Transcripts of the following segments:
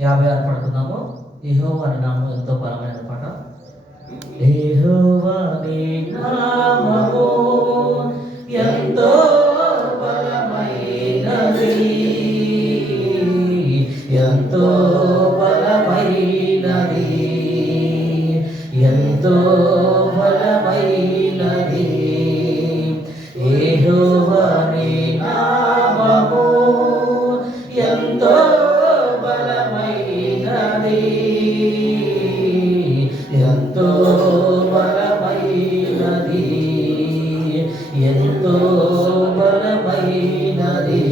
56 పడుతున్నాము. యెహోవా అనే నామం ఎంతో బలమైన పాట. యెహోవా నీ నామము ఎంతో బలమైనది, ఎంతో బలమైనది, ఎంతో బలమైనది. యెహోవా నీ నామము ఎంతో బలమైనది, ఎంతో బలమైనది, ఎంతో బలమైనది.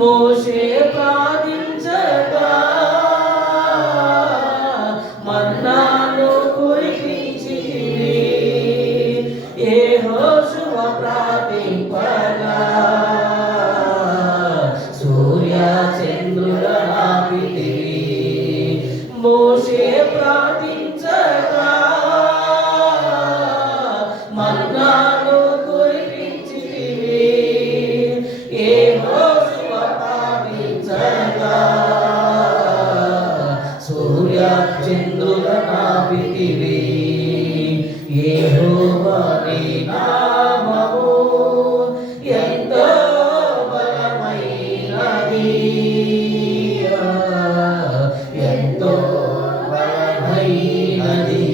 మోషే ప్రార్థించగా మన్నాను కురిపించితివి, యెహోషువ ప్రార్థింపగా సూర్య చంద్రులనాపితివి. మోషే ప్రార్థించగా మన్నాను కురిపించితివి, యెహోషువ ప్రార్థించగా సూర్య చంద్రులనాపితివి. యెహోవా నీ నామము ఎంతో బలమైనది, ఎంతో బలమైనది,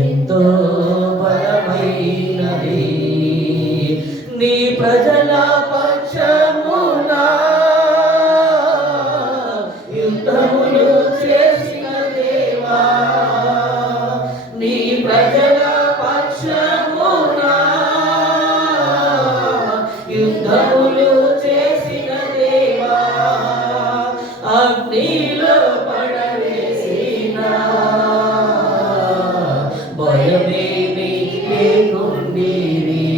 ఎంతో బలమైనది. నీ ప్రజల పక్షమున యుద్ధములు చేసిన దేవా, నీ ప్రజల పక్షమున యుద్ధములు చేసిన దేవా, అగ్నిలో పడవేసిన భయమేమి లేకుండిరి,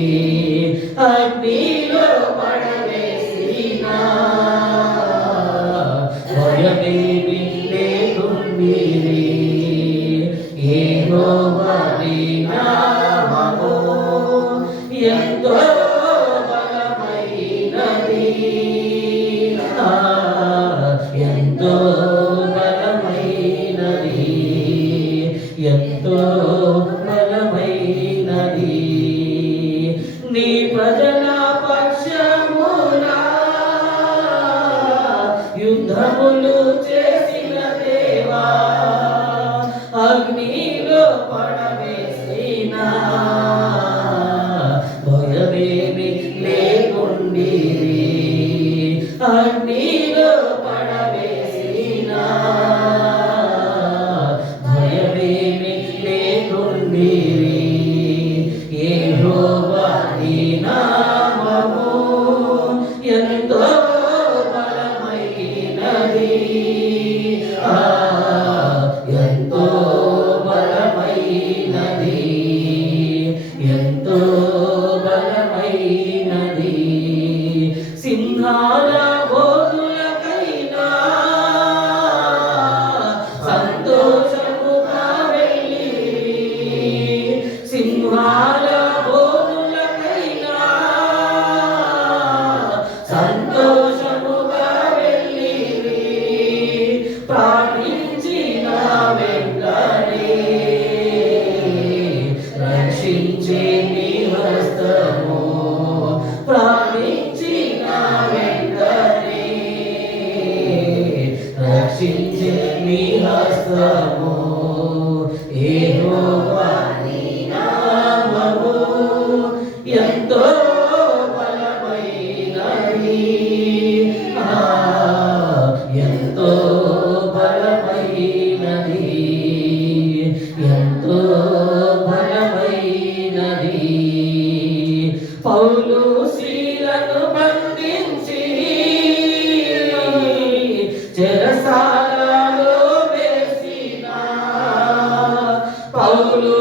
అగ్నిలో పడవేసిన భయమేమి లేకుండిరి. యెహోవా నీ నామము ఎంతో బలమైనది, ఎంతో బలమైనది, ఎంతో బలమైనది. నీ ప్రజల పక్షమున యుద్ధములు చేసిన దేవా, అగ్నిలో పడవేసిన భయమేమి లేకుండిరి, అగ్నిలో పడవేసిన భయమేమి లేకుండిరి. యెహోవా నీ నామము ఎంతో బలమైనది, ఎంతో బలమైనది, ఎంతో బలమైనది. సింహాల బోధులకైనా సంతోషముగా వెళ్ళిరి, సింహాల బోధులకైనా సంతోషముగా వెళ్ళిరి. ప్రార్థించిన వెంటనే రక్షించే నీ హస్తము, ప్రార్థించిన వెంటనే రక్షించే నీ హస్తము. యెహోవా నీ నామము ఎంతో బలమైనది, ఎంతో బలమైనది, ఎంతో బలమైనది. పౌలు శీలను బంధించి చెరసాలలో వేసిన, పౌలు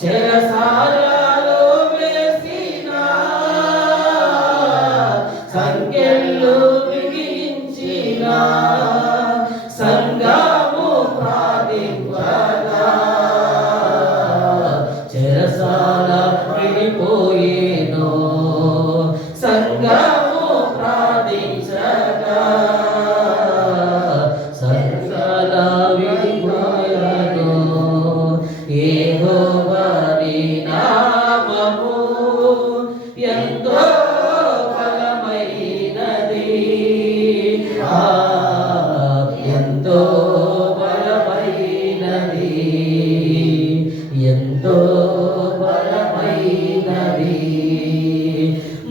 చెరసాలలో వేసిన సంఖ్యలు బిగించిన సంఘము ప్రార్థించగా చెరసాల విడిపోయేను సంఘము ప్రార్థించగా సంఘాల విడిపోయేను యెహోవా నీ నామము ఎంతో బలమైనది ఎంతో బలమైనది ఎంతో బలమైనది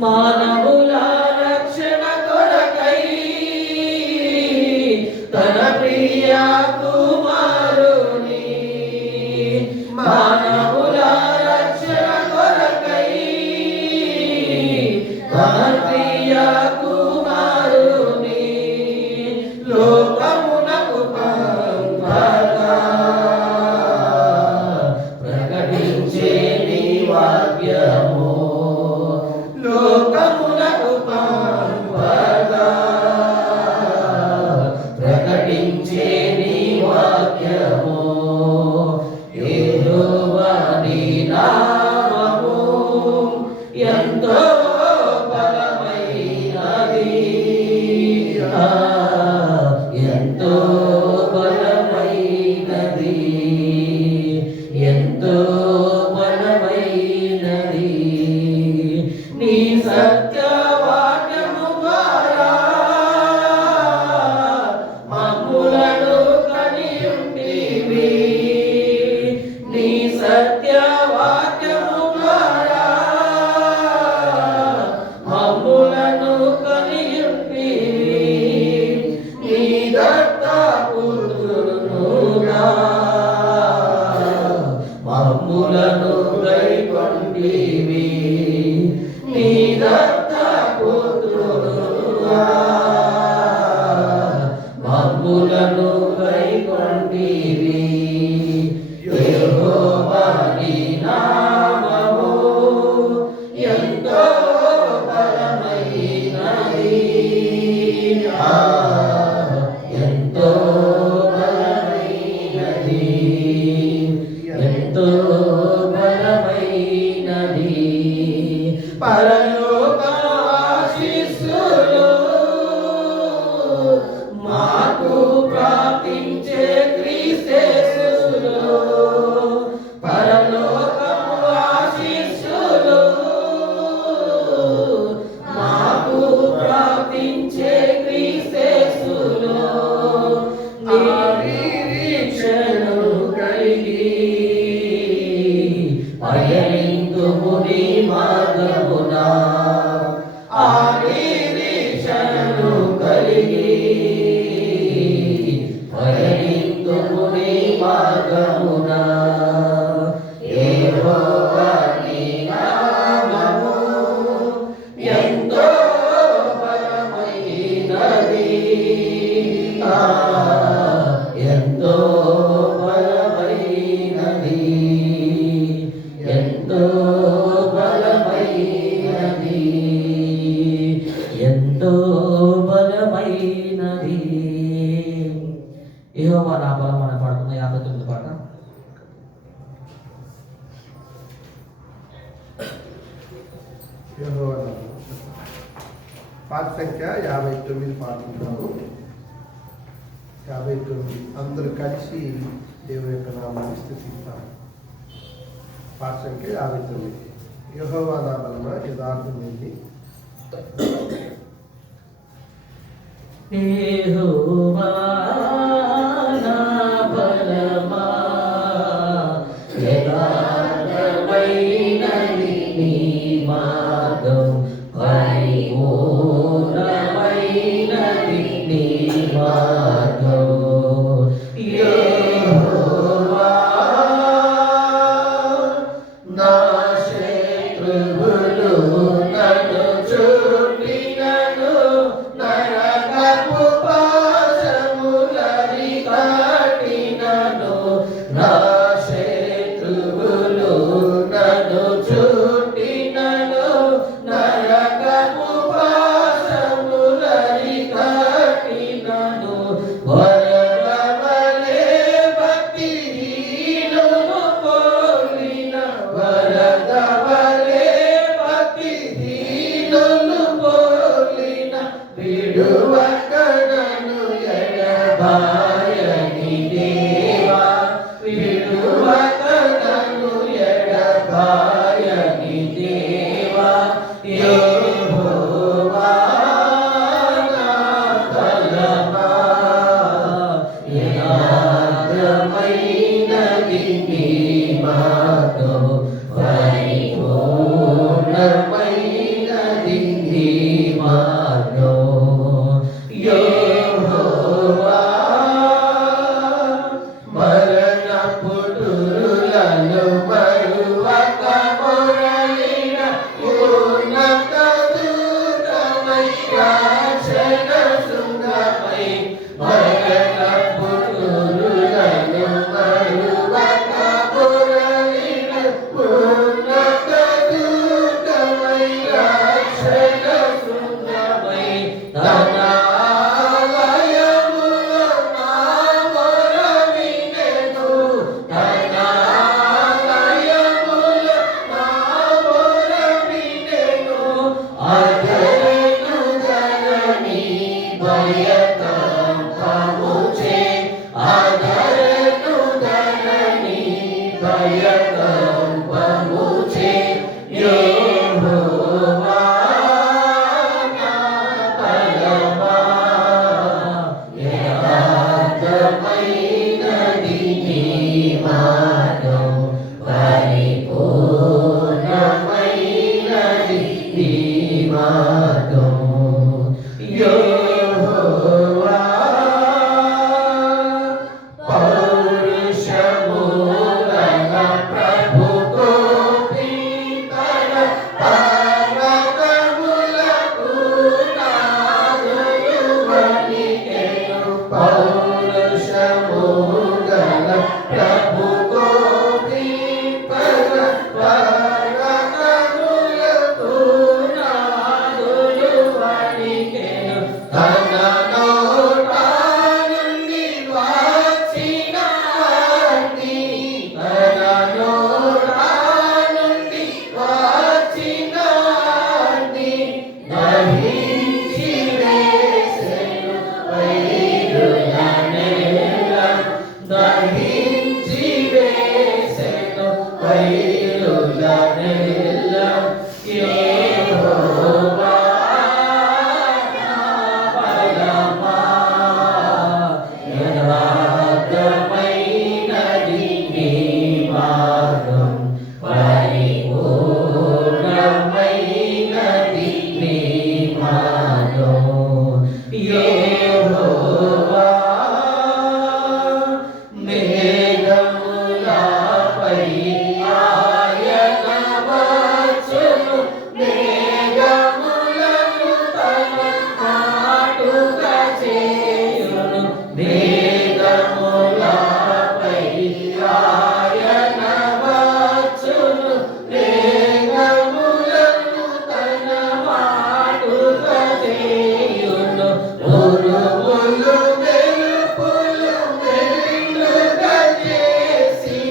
మానవుల రక్షణ కొరకై తన ప్రియ కుమారుని మానవుల రక్షణ కొరకై తన ప్రియ కుమారుని లోకమునకు పంపగా ప్రకటించే నీ వాక్యము లోకమునకు పంపగా ప్రకటించే నీ వాక్యము యెహోవా నీ నామము ఎంతో బలమైనది ఎంతో బలమైనది ఎంతో బలమైనది నీ సత్యవాక్యము ద్వారా మమ్ములను కనియుంటివి నీ సత్యవాక్యము ద్వారా మమ్ములను కనియుంటివి నీ దత్తపుత్రునుగా మమ్ములను గైకొంటివి నీ దత్తపుత్రునుగా మమ్ములను గైకొంటివి యెహోవా నీ నామము ఎంతో బలమైనది ఎంతో బలమైనది ఎంతో బలమైనది పరలోక ఆశీస్సులు మాకు ప్రాప్తించే క్రీస్తేసులు పరలోకము ఆశీస్సులు మాకు ప్రాప్తించే క్రీస్తేసులు నిరీక్షను కలిగి పయనింతుము నీ మార్గమున ఆ నిరీక్షను కలిగి పయనింతుము నీ మార్గమున యెహోవా నీ నామము ఎంతో బలమైనది ఎంతో బలమైనది ఎంతో బలమైనది ఎంతో బలమైనది యెహోవా నా బలం అని పాడుతున్న 59 పాట యెహోవా నా బలం. పాట సంఖ్య 59 పాడుతున్నాము. 59 అందరూ కలిసి దేవుని యొక్క నామాన్ని స్తుతిస్తాం. పాట సంఖ్య 59 యెహోవా నా బలమ యథార్థమైంది. యెహోవా నా బలమా యథార్థమైనది నీ మార్గం పరిపూర్ణమైనది నీ మార్గం యెహోవా నా శత్రువులు నన్ను చుట్టినను నరకపు పాశములని దహించి వేసెను వైరులనెల్ల యెహోవా నా బలమా యథార్థమైనది నీ మార్గం పరిపూర్ణమైనది నీ మార్గం యెహోవా మేఘములపై ఆయన వచ్చును మేఘములను తన మాటుగా చేయును మేఘములపై ఆయన వచ్చును మేఘములను తన మాటుగా చేయును ఉరుములు మెరుపులు మెండుగా చేసి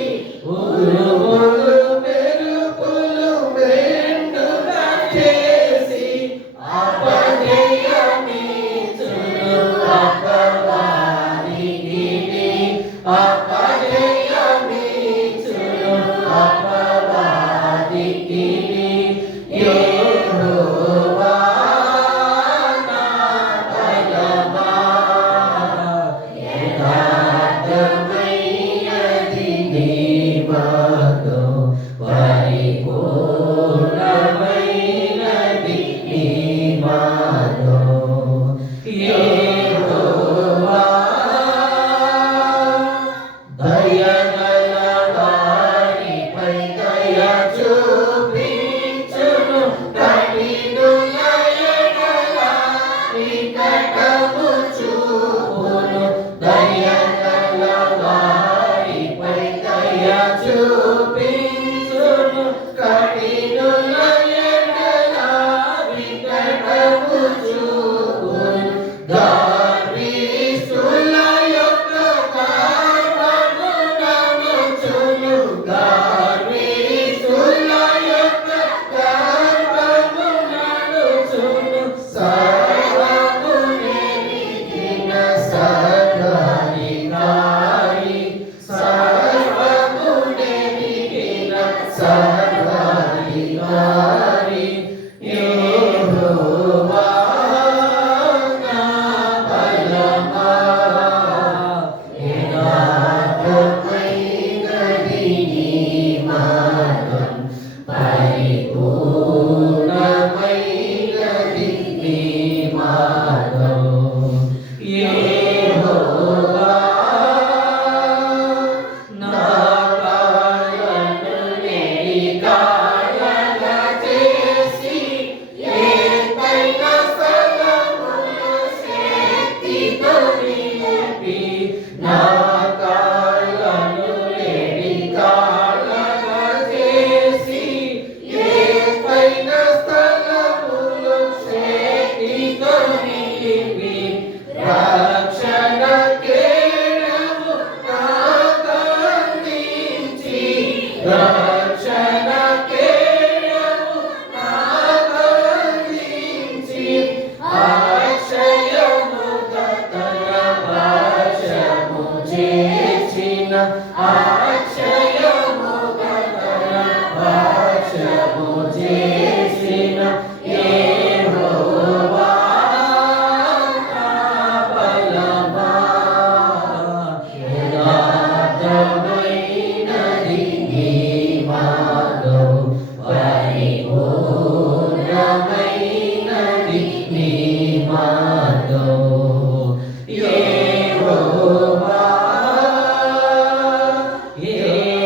ఉరుములు మెరుపులు మెండుగా చేసి అపజయమిచ్చును అపవాదికి అపజయమిచ్చును అపవాదికి యెహోవా నా బలమా యథార్థమైనది నీ మార్గం పరిపూర్ణమైనది నీ మార్గం యెహోవా దయగల వారిపై దయ చూపించును కఠినుల ఎడల వికటము చూపును దయగల వారిపై దయ చూపించును కఠినుల ఎడల వికటము చూపును గర్విష్ఠుల యొక్క గర్వముననుచును గర్విష్ఠుల యొక్క గర్వముననుచును సర్వము నెరిగిన సర్వాధికారి సర్వము నెరిగిన సర్వాధికారి యెహోవా నా బలమా యథార్థమైనది నీ మార్గం పరిపూర్ణమైనది నీ మార్గం యెహోవా నా కాళ్ళను నెరికాళ్ళగా చేసి ఎత్తైన స్థలములో శక్తితో నిలిపి నా కాళ్ళను నెరికాళ్ళగా చేసి ఎత్తైన స్థలములో శక్తితో నిలిపి రక్షణ కేడము నాకందించి రక్షణ కేడము నాకందించి అక్షయముగా తన వశము చేసిన అక్షయముగా తన వశము చేసిన యెహోవా నా బలమా యథార్థమైనది నీ మార్గం పరిపూర్ణమైనది నీ మార్గం యెహోవా యెహోవా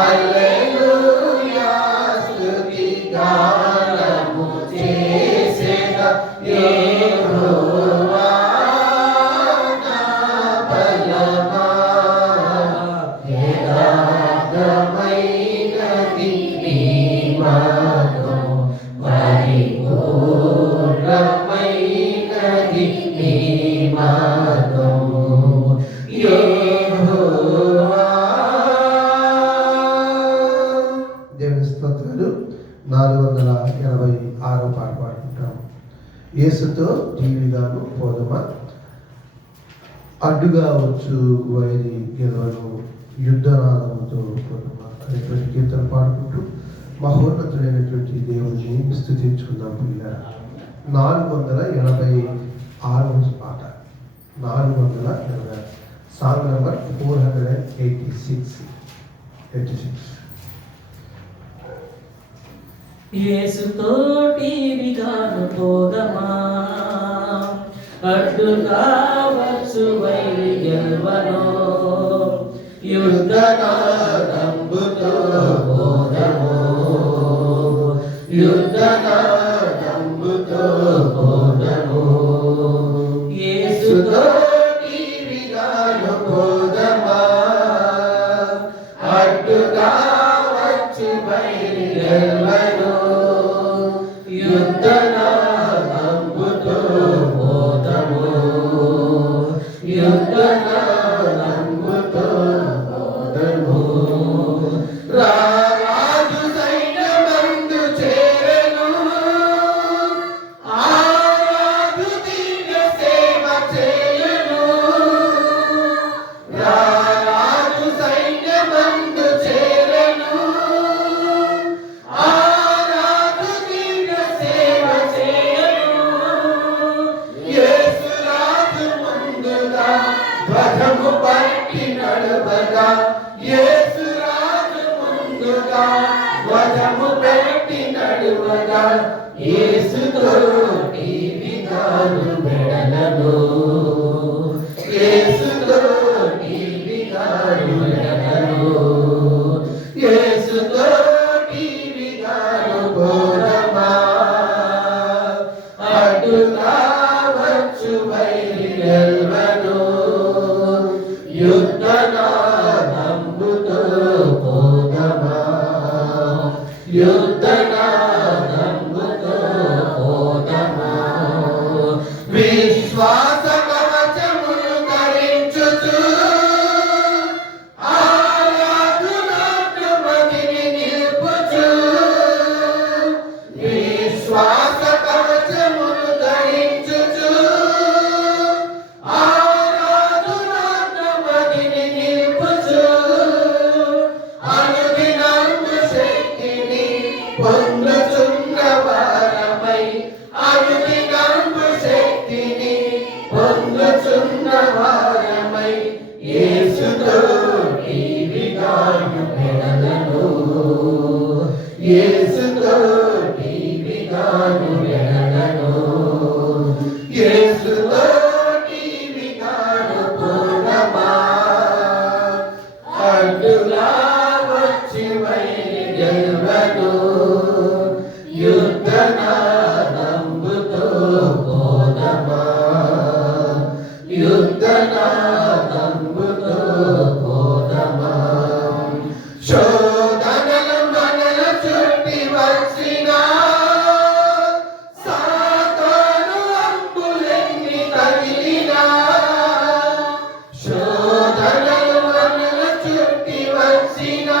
హల్లెలూయా స్తుతి గానము చేసేద యెహోవా నా బలమా యథార్థమైనది నీ మార్గం పరిపూర్ణమైనది నీ మార్గం యెహోవా. దేవుని స్తోత్రాలు. 486 పాట పాడుకుంటాం. యేసుతో టీవీగాను పోదమా, అడ్డుగా వచ్చు వైరి గెలవను, యుద్ధనాదముతో పోదమా అనేటువంటి కీర్తన పాడుకుంటూ మహోన్నతుడైనటువంటి దేవుని స్తుతించుకుందాం. పిల్లలు 486 పాట, 480, సాంగ్ నెంబర్ 486. యేసుతోటి విగాను పోదమా, అడ్డుగా వచ్చు వైరి గెలవను, యుద్ధనాదంబుతో పోదము, యుద్ధనాదంబుతో పోదము. యేసుతోటి విగాను పోదమా, అడ్డుగా వచ్చు వైరి గెలవను, యుద్ధనాదంబుతో పోదము, యుద్ధనాదంబుతో పోదము. రారాజు సైన్యమందు చేరెను, ఆరాధు దివ్య సేవ చేయను. రారాజు సైన్యమందు చేరెను, ఆరాధు దివ్య సేవ చేయను. యేసురాజు ముందుగా ధ్వజము పట్టి నడవగా, యేసురాజు ముందుగా ధ్వజము పెట్టి నడువగా, యేసుతోటి విగాను వెడలను, యేసుతోటి విగాను వెడలను, యేసుతోటి విగాను పోదమా, అడ్డుగా వచ్చు వైరి గెలవను, యుద్ధనాదంబుతో పోదమా, యుద్ధనాదంబుతో పోదమా. విశ్వాస కవచమును ధరించుచు, ఆరాధనాత్మమతిని నిలుపుచు. విశ్వాస కవచమును ధరించుచు, ఆరాధనాత్మమతిని నిలుపుచు. అనుదినము శక్తిని పొందుచున్న వారమై, అనుదినము శక్తిని పొందుచున్న వారమై, యేసుతోటి విగాను వెడలను, యేసుతోటి విగాను వెడలను, యేసుతోటి విగాను పోదమా, అడ్డుగా వచ్చి వైరి గెలవను, యుద్ధనాదంబుతో పోదమా, యుద్ధనాదంబుతో పోదమా. శోధనలు మనల చుట్టి వచ్చినా, సాతాను అంబులెన్ని తగిలినా. శోధనలు మనల చుట్టి వచ్చినా,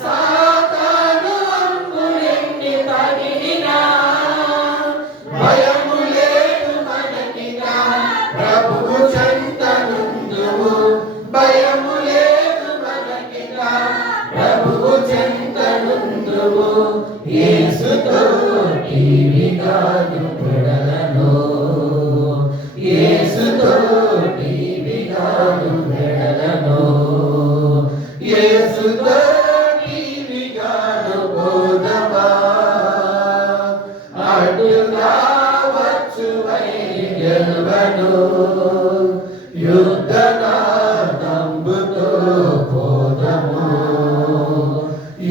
సాతాను అంబులెన్ని తగిలినా. భయము లేదు మనకిగా, ప్రభువు చెంతనుందుము. భయము లేదు మనకిగా, ప్రభువు చెంతనుందుము. యేసుతోటి విగాను వెడలను, యేసుతోటి విగాను వెడలను, యేసుతోటి విగాను పోదమా, అడ్డుగా వచ్చు వైరి గెలవను, యుద్ధనాదంబుతో పోదము,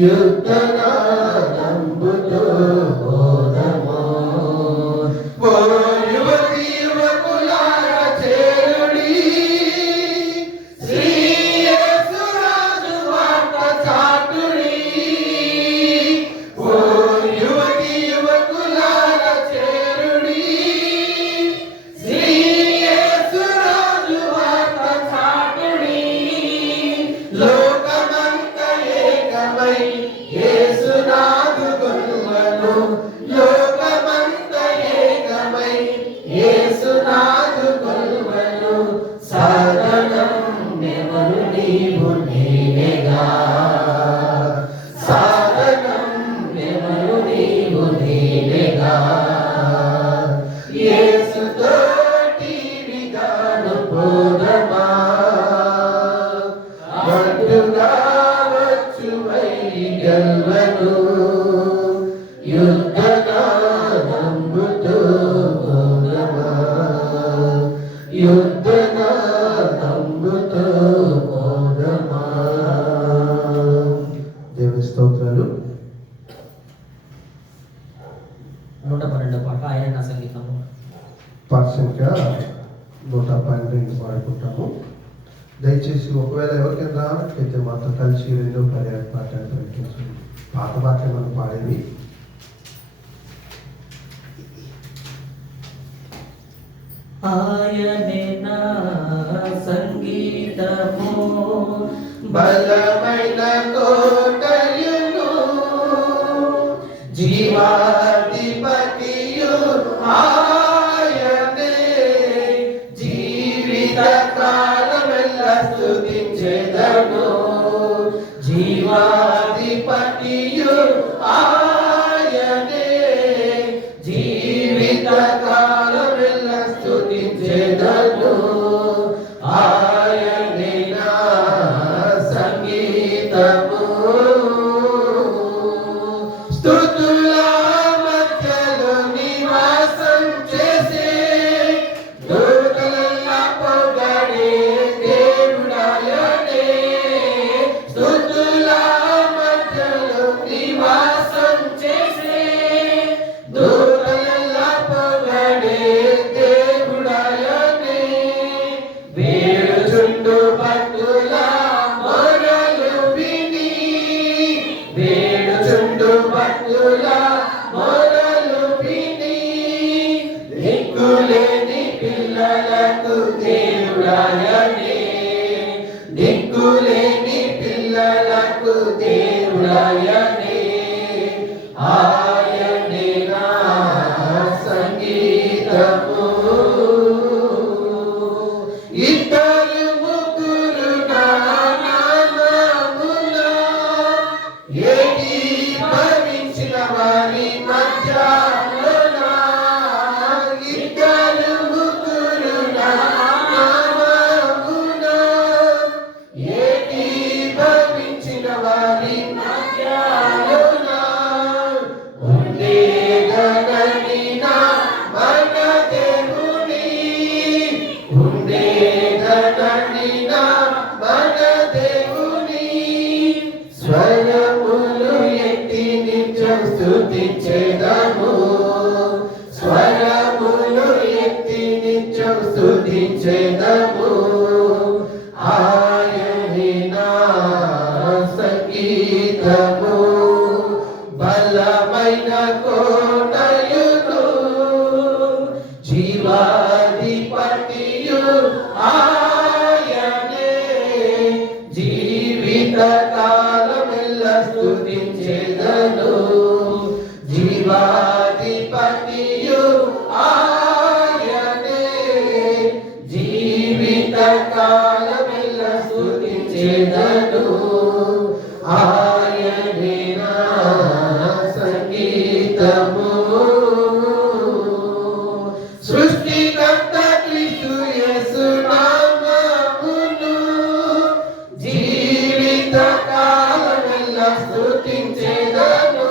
యుద్ధనాదంబుతో బోధమో. ఓ యువతీ యువకులారా చేరుడి, శ్రీ యేసురాజు వార్త చాటుడి. ఓ యువతీ యువకులారా చేరుడి, శ్రీ యేసురాజు వార్త చాటుడి. లోకమంత ఏకమై యేసునాథు కొలువను, లోకమంత ఏకమై యేసునాథు కొలువను. సాధనం ఎవరు నీవు నేనేగా, సాధనం ఎవరు నీవు నేనేగా. యేసుతోటి విగాను పోదమా, అడ్డుగా వచ్చు వైరి గెల్వను. యుద్ధనాదంబుతో బోధమా, యుద్ధనాదంబుతో బోధమా. దేవుని స్తోత్రాలు. 112 పాట ఆయన నా సంగీతము. పాట సంఖ్య 112 పాడుకుంటాము. దయచేసి ఒకవేళ ఎవరికైనా రానట్లయితే మాతో కలిసి రెండో పర్యాయ పాఠాలు ప్రకటించండి. పాత పాటలు మనం పాడేవి. ఆయనే నా సంగీతము, బలమైన కోటయును, జీవాధిపతియు ఆయనే. జీవిత కాలమెల్ల స్తుతించెదను, జీవాధిపతియు ఆయనే. జీవిత కాలమెల్ల స్తుతించెదను, ఆయనే నా సంగీతము. స్తుతుల మధ్యలో నివాసం చేసే, దూతలెల్లా పొగడే దేవుడాయనే. స్తుతుల మధ్యలో నివాసం చేసే, దూతలెల్లా పొగడే దేవుడాయనే. వేడుచుండు భక్తుల మొరలు విని, వేడుచుండు భక్తుల మొరలు విని, దిక్కులేని పిల్లలకు దేవుడాయనే. దిక్కులేని పిల్లలకు దేవుడాయనే. ఆయనే నా సంగీతము. ఇద్దరు ముగ్గురు నా నామమున ఏకీభవించిన వారి మధ్యలోన, ఇద్దరు ముగ్గురు నా నామమున ఏకీభవించిన వారి మధ్యలోన, ఉండేగనని నా మన దేవుని, ఉండేగనని నా మన దేవుని. స్వరములు ఎత్తి నిత్యం స్తుతించెదము, స్వరములు ఎత్తి నిత్యం స్తుతించెదము. ఆయనే నా సంగీతము, బలమైన కోటయును, జీవాధిపతియు ఆయనే. జీవిత కాలమెల్ల స్తుతించెదను, జీవాధిపతియు ఆయనే. జీవిత కాలమెల్ల స్తుతించెదను, ఆయనే నా సంగీతము. సృష్టికర్త క్రీస్తు యేసు నామమును, జీవిత కాలమెల్ల స్తుతించెదను.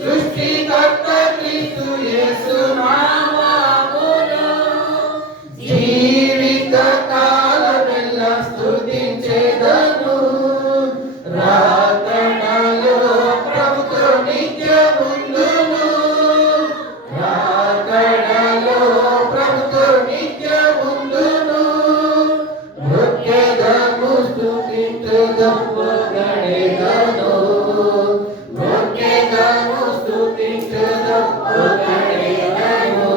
సృష్టికర్త క్రీస్తు యేసు నామమును, జీవిత కాలమెల్ల స్తుతించెదను. పొగడెదను, మొక్కెదను, స్తుతించెదను, పొగడెదను.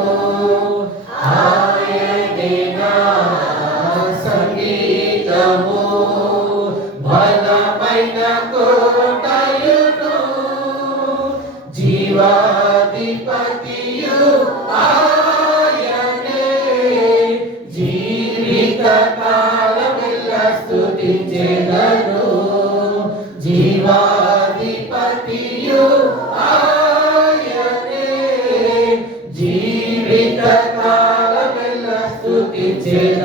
ఆయనే నా సంగీతము, బలమైన కోటయును, జీవాధిపతియు ఆయనే. జీవిత కాలమెల్లా స్తుతించెదను, జీవాధిపతియు ఆయనే. జీవిత కాలమెల్లా స్తుతించెదను.